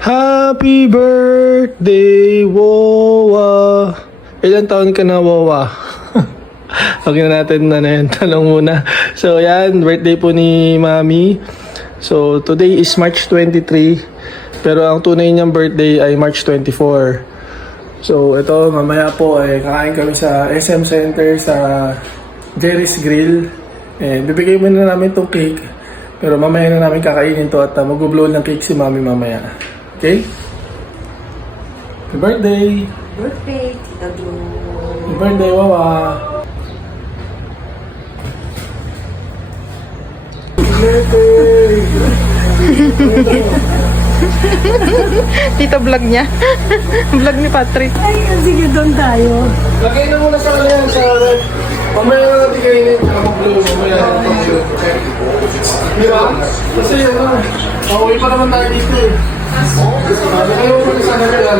Happy birthday, Wawa. Ilan taon ka na, Wawa? Huwag na natin tanong muna. So, yan, birthday po ni Mami. So, today is March 23. Pero ang tunay niyang birthday ay March 24. So, ito, mamaya po, kakain kami sa SM Center sa Jerry's Grill. Bibigay muna namin itong cake. Pero mamaya na namin kakainin to at mag-blow ng cake si Mami mamaya. Okay? Happy birthday! Birthday, Tita Blue. Happy birthday, Wawa! Happy birthday! Tito vlog niya. Vlog ni Patrick. Ay, sige, doon tayo. Lagay na muna sa kanya sa mamaya na natin kainin sa mag-blow. Mamaya na natin mag-blow. Di ba? Kasi pauwi pa naman tayo dito eh. Lagay mo muna sa kanya.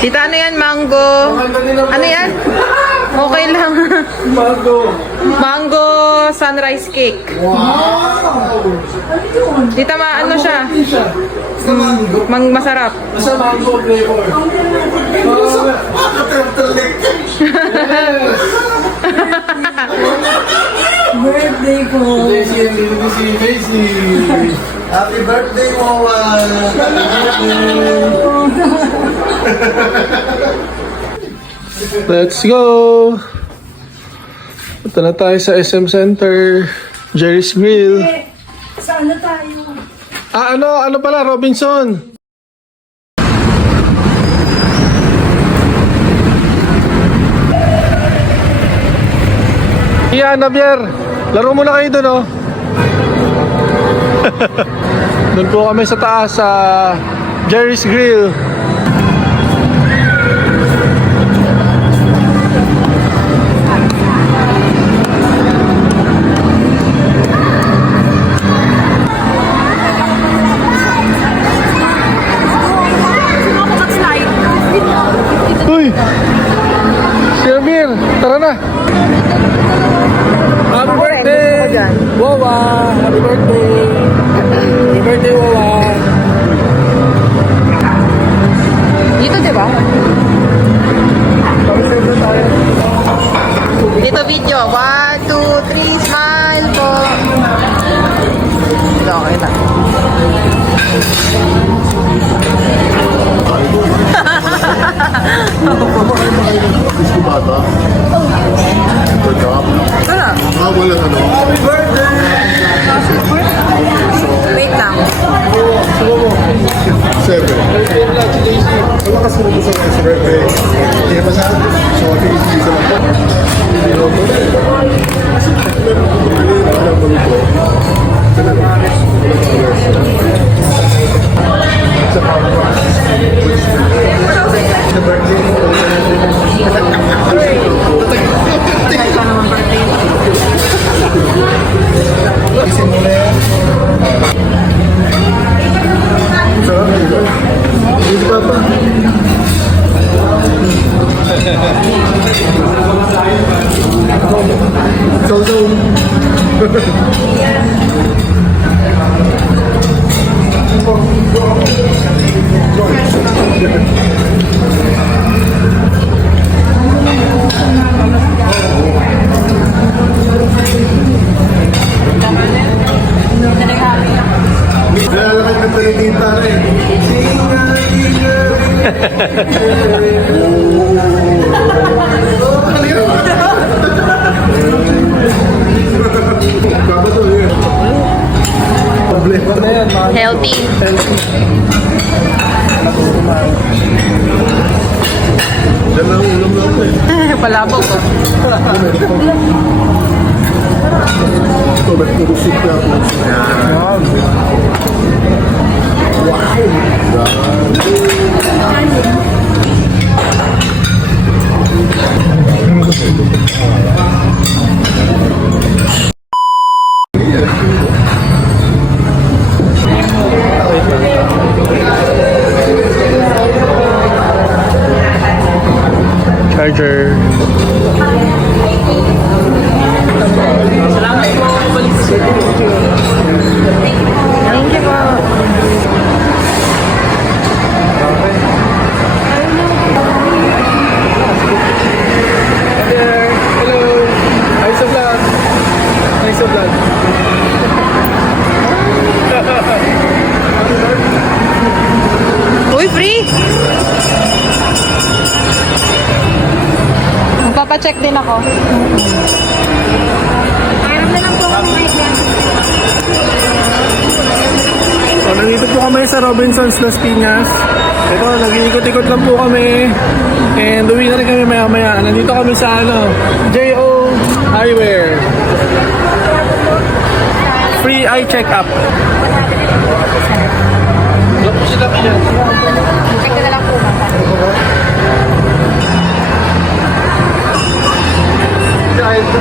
Tita, ano yan? Mango? Ano yan? Okay lang. Mango. Mango sunrise cake. Wow! Tita, ano siya? Basta mango. Masarap. Basta mango flavor. Birthday ko. Daisy and dito si Daisy. Happy birthday, Wawa! Let's go! Punta na tayo sa SM Center, Jerry's Grill. Saan na tayo? Ano pala, Robinson? Iyan, Javier. Laro muna kayo doon, oh. Doon po kami sa taas sa Jerry's Grill. Uy! Si Javier, tara na! Happy birthday! Wawa! Happy birthday! Happy birthday, Wawa! Dito, di ba? Dito video. 1, 2, 3, smile po. Ito, okay na. Gusto bata? Wala. Wala ano? Happy birthday! Wait lang. 7. Wala kasi mo sa birthday. Hindi pa sa so I think it's isa lang. Lalakad ka pala din para eh. Healthy. Diyan lang ulam lang ako eh. Palabog ko. Ito, ba't kurusip ka ako? Charger. Thank you po. ako. Meron na lang po ako mga glasses. So, nandito po kami sa Robinsons Las Piñas. Ito, nag-iikot-ikot lang po kami. And uwi na rin kami maya-maya. Nandito kami sa J.O. Eyewear. Free eye check-up. Wala po sila kaya. Check ko na lang po.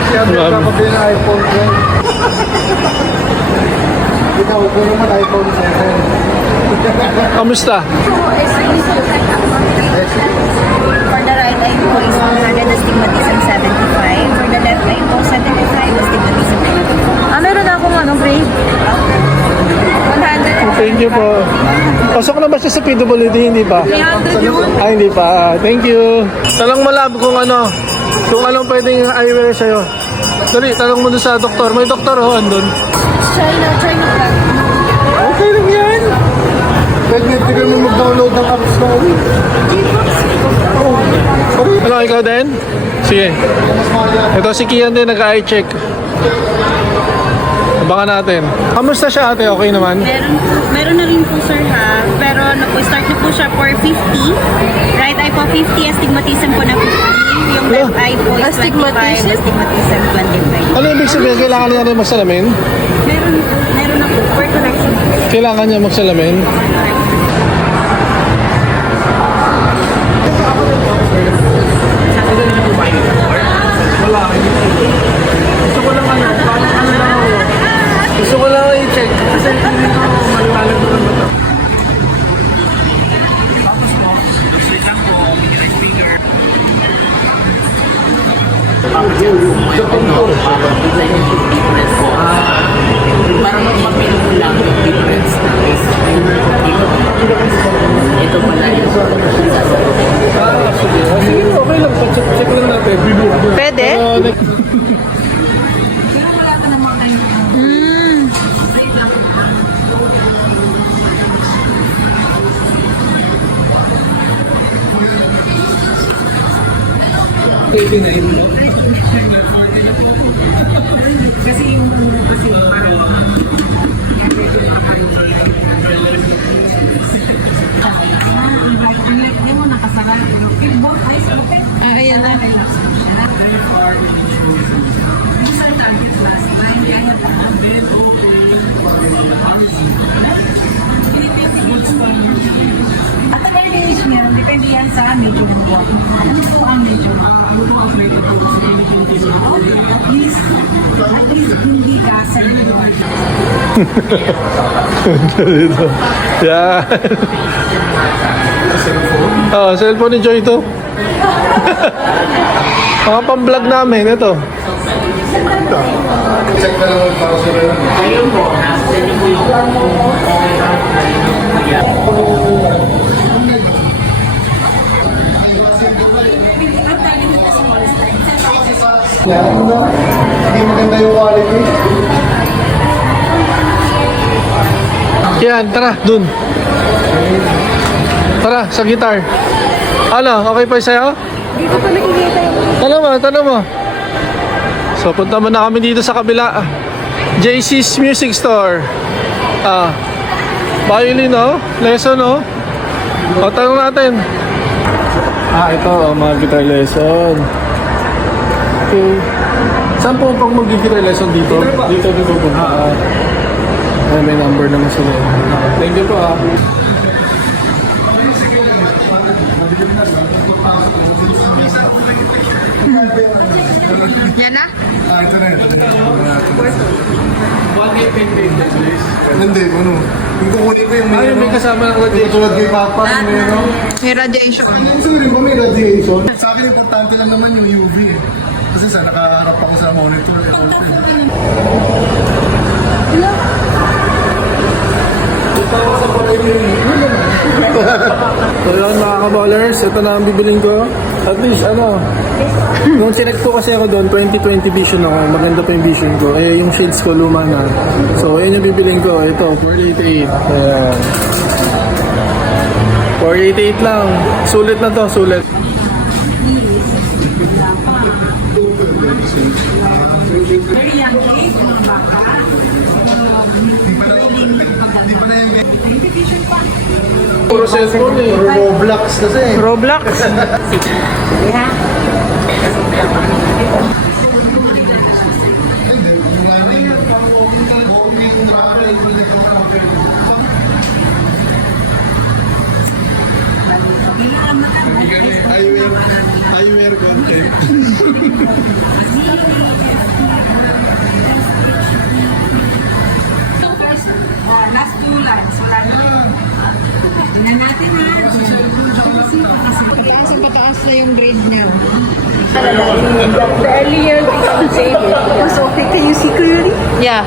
Kapag na iPhone 12. Ikaw, ito naman iPhone 7. Kamusta? For the right eye po is 100, astigmatism 75. For the left eye po 75, astigmatism 94. Meron na akong grade. 100. Thank you po. Pasok na ba siya sa PWD? Hindi pa? 300 yun. Ay, hindi pa. Thank you. Tanong mo lab kung anong pwedeng eyewear sa'yo. Dali, tanong mo doon sa doktor. May doktor andun. China plan. Okay lang yan. Pwede mo mag-download ng apps na ulit. Ano, ikaw din? Sige. Mas mahal yan. Ito si Kian din, nag-eye check. Abangan natin. Kamusta siya ate? Okay naman? Meron na rin po sir ha, pero start na po siya for 50. Right eye po 50, astigmatism po na 50. Yung left eye po is 25, astigmatism 25. Ano ibig sabihin? Kailangan niya rin magsalamin? Meron na po, for correction. Kailangan niya magsalamin? Gusto ko lang i-check kasi hindi ko maliwanag ko lang ito. Para magpapilin mo lang yung difference na is ito pala yung Sige, okay lang. Check lang natin. Pwede? Ayan na. At ang age niya, depende yan sa medyo mo. Ano po ang medyo mo? At least hindi ka sa medyo. Dito. Yan. Oh, cellphone ni Joy ito. Mga pang-vlog namin, ito. Check na lang para sa rin. ayun mo, nasa ko yung Yan na. Hindi maganda yung quality. Yan, tara, dun. Tara, sa guitar. Ano, okay pa sa'yo? Dito pa nakikita yung Tanong mo. So, punta muna kami dito sa kabila. JC's Music Store. Violin, lesson, O, tanong natin. Ito, mga guitar lesson. Okay. Saan po pag mag-guitar lesson dito? Dito punta. Ay, may number naman sila. Thank you po, Yan na? Ito na. Hindi, ano. Yung kukunin ko yung Ay, may kasama ng radiation. tulad kay Papa, yung meron. May radiation. Gusto rin ko may radiation. Sa akin, importante lang naman yung UV. Kasi sa nakaharap ako sa monitor. So yun mga kaballers, ito na ang bibiling ko. At least nung sinek ko kasi ako doon, 2020 vision ako, maganda pa yung vision ko. Eh yung shades ko luma na. So yun yung bibiling ko, ito, 488. Ayan. 488 lang. Sulit na to, sulit. puro cellphone eh. Roblox kasi. Roblox. Eyewear content. Last two lines. Wala na. Tingnan natin ha. Pataas ang pataas na yung grade niya. The earlier we can save it. Was okay. Can you see clearly? Yeah.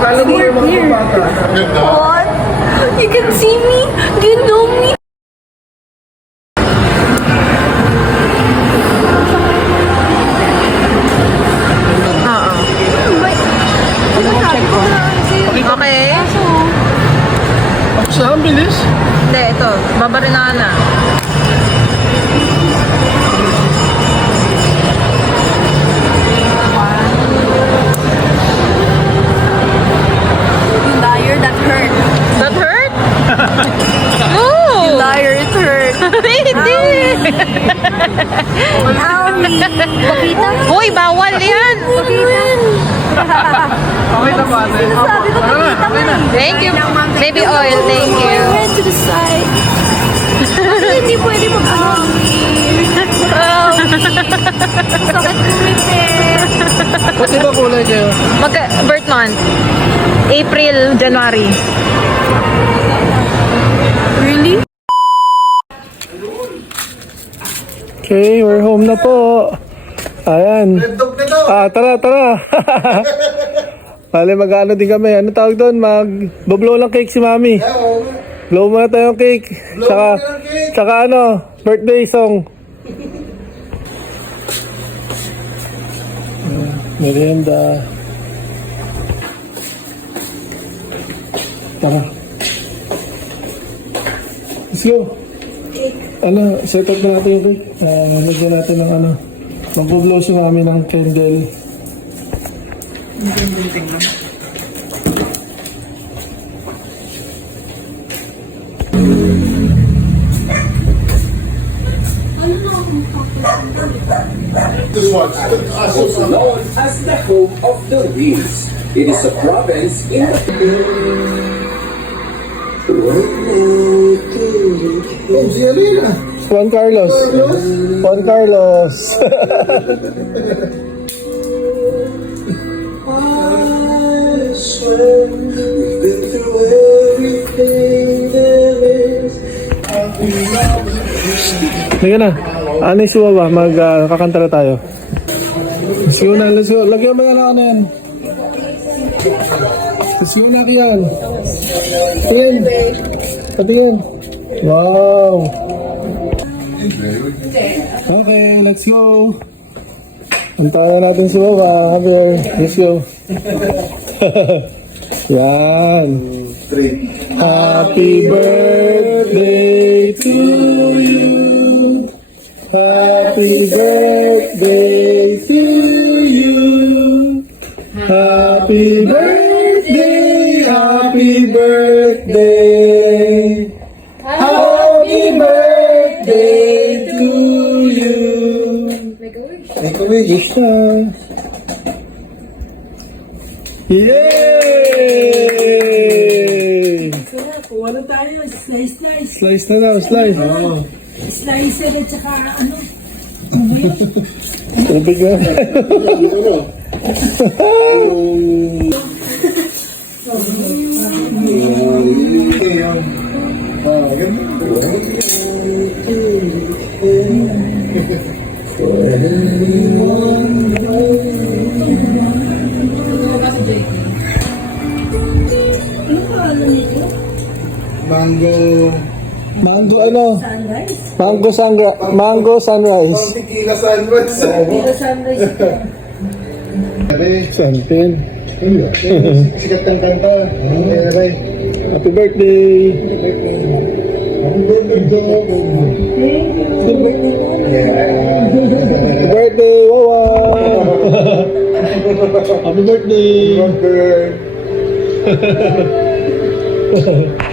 Kala mo yung mga bata. What? You can see me? Do you know me? Okay. Tapos na, ang bilis. Hindi, ito. Babarinahan na. You liar, that hurt. That hurt? No! Liar, it hurt. Hindi! Owie. Pakita mo. Hoy, bawal yan! Okay na ba? Sabi ko, pakita mo. Thank you. Baby oil, thank you. Head to the side. Hindi pwede mag-Owie. Sakit kumipit. Ba't iba kulay kayo? Birth month. April, January. Really? Okay, we're home na po. Ayan. Dog na to. Tara, tara. Bale, mag-ano din kami. Ano tawag doon? Mag-blow lang cake si Mami. Blow muna tayong cake. Tsaka, muna ng cake. tsaka ano, birthday song. Merienda. Tara. Let's go. Ano, set up na natin yung cake. Lagyan natin ng ano. Mag-blow si Mami ng candle. Also known as the home of the winds. It is a province in Oh, si Alina. Juan Carlos. Juan Carlos. Sige na. Ano yung suwa ba? Kakanta na tayo. Let's go na, let's go. Lagyan mo na lang ano yan. Let's go na kiyan. Tingin. Patingin. Wow. Okay, let's go. Antayin natin si Baba. Javier, let's go. Yan. Happy birthday to you. Happy birthday to you. Happy birthday, happy birthday. Happy birthday to you. Make a wish. Wish na. Yay! Kuha na tayo. Slice. Slice na daw, slice. Slicer at saka ano. Tubig na. Mango ano? Mango sunrise. Tequila sunrise. Santin. Sikat ng kanta. Okay. Happy birthday. Happy birthday. Happy birthday, Wawa. Happy birthday. Happy birthday.